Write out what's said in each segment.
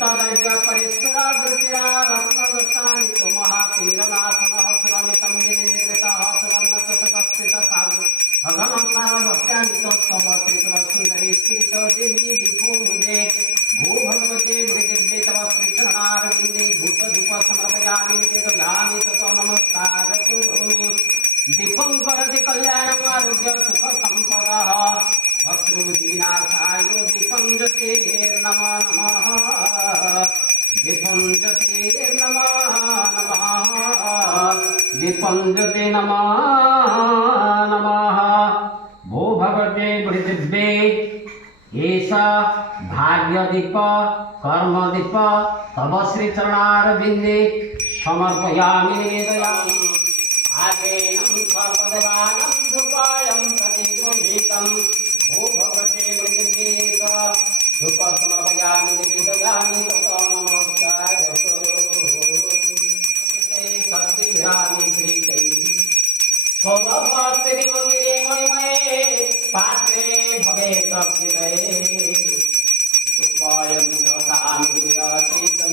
तदैव्य परिस्फुरादृतिरा रत्नदस्तानि तु महातिमिरनाशनः सुरनितं विनिर्मितः सुवर्णचषकस्थितसागु अघनं सारभक्त्यानितस्तव त्रिपुरसुन्दरी स्फुरितो देवी दीपो मुदे भो भगवते मृदिव्ये तव श्रीचरणारविन्दे धूपधूप समर्पयामि निवेदयामि ततो नमस्कार करोमि दीपं करति कल्याणम् आरोग्य सुख सम्पदः शत्रुविनाशाय दीपं ज्योतिर्नमः नमः दीपं ज्योतिर्नमः नमः दीपं ज्योति नमः नमः भो भगवते मृदिव्ये ऐसा भाग्यदीप कर्मदीप तव श्रीचरणारविन्दे समर्पयामि निवेदयामि आदेनं सर्वदेवानं धूपायं प्रतिगृहीतं भो भगवते मृदिव्ये धूप समर्पयामि निवेदयामि ततो नमस्कार करोमि सर्वविरामि प्रीतैः सौरभस्त्री मंदिरे मणिमये पात्रे भवेत् अभ्युदये धूपायं ददामि विराजितं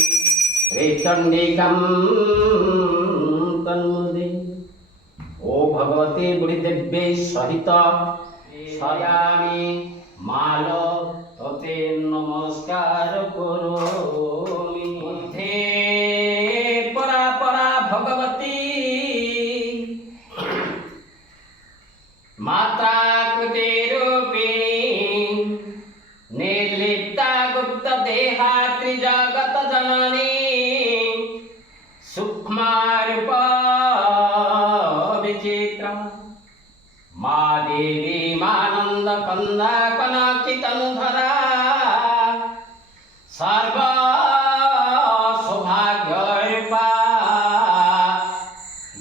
श्रीचण्डिकं तन्मुदे ओ भगवते बुद्धिदेव्ये सहित सयामि माल तते नमस्कार करोमि बुद्धे परा परा भगवती माता कृते रूपिणी निर्लिप्ता गुप्त देहा त्रिजगत जननी सूक्ष्मा रूप विचित्र मा देवी मानंद कंदा कनकितनुधरा सर्व सौभाग्य रूपा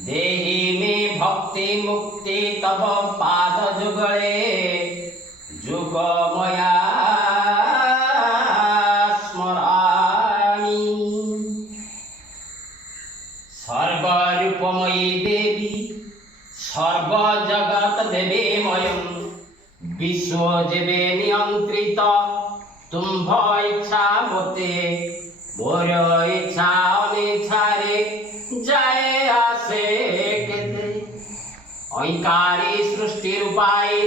देहि मे भक्ति मुक्ति तब पाद जुगले जुगमया स्मरामि सर्वरूपमयी देवी सर्व जगत देवीमयं विश्व जीवे नियंत्रित तुम्भ इच्छा मते मोर इच्छा अनिच्छारे जाए आसे केते ऐंकारी सृष्टि रूपाई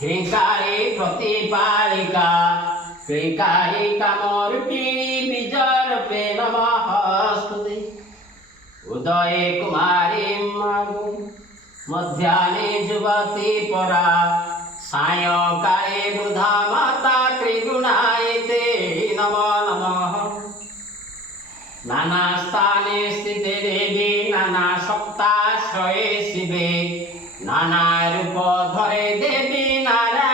ह्रींकारी प्रतिपालिका क्रींकारी कामरूपिणी बीजरूपे नमस्ते उदये कुमारी मागो मध्याह्ने जुवती परा सायंकाले बुधा माता त्रिगुणायते नमो नमः नाना स्थाने स्थिते देवी नाना सप्ताश्रये शिवे नाना रूप धरे देवी नारायणी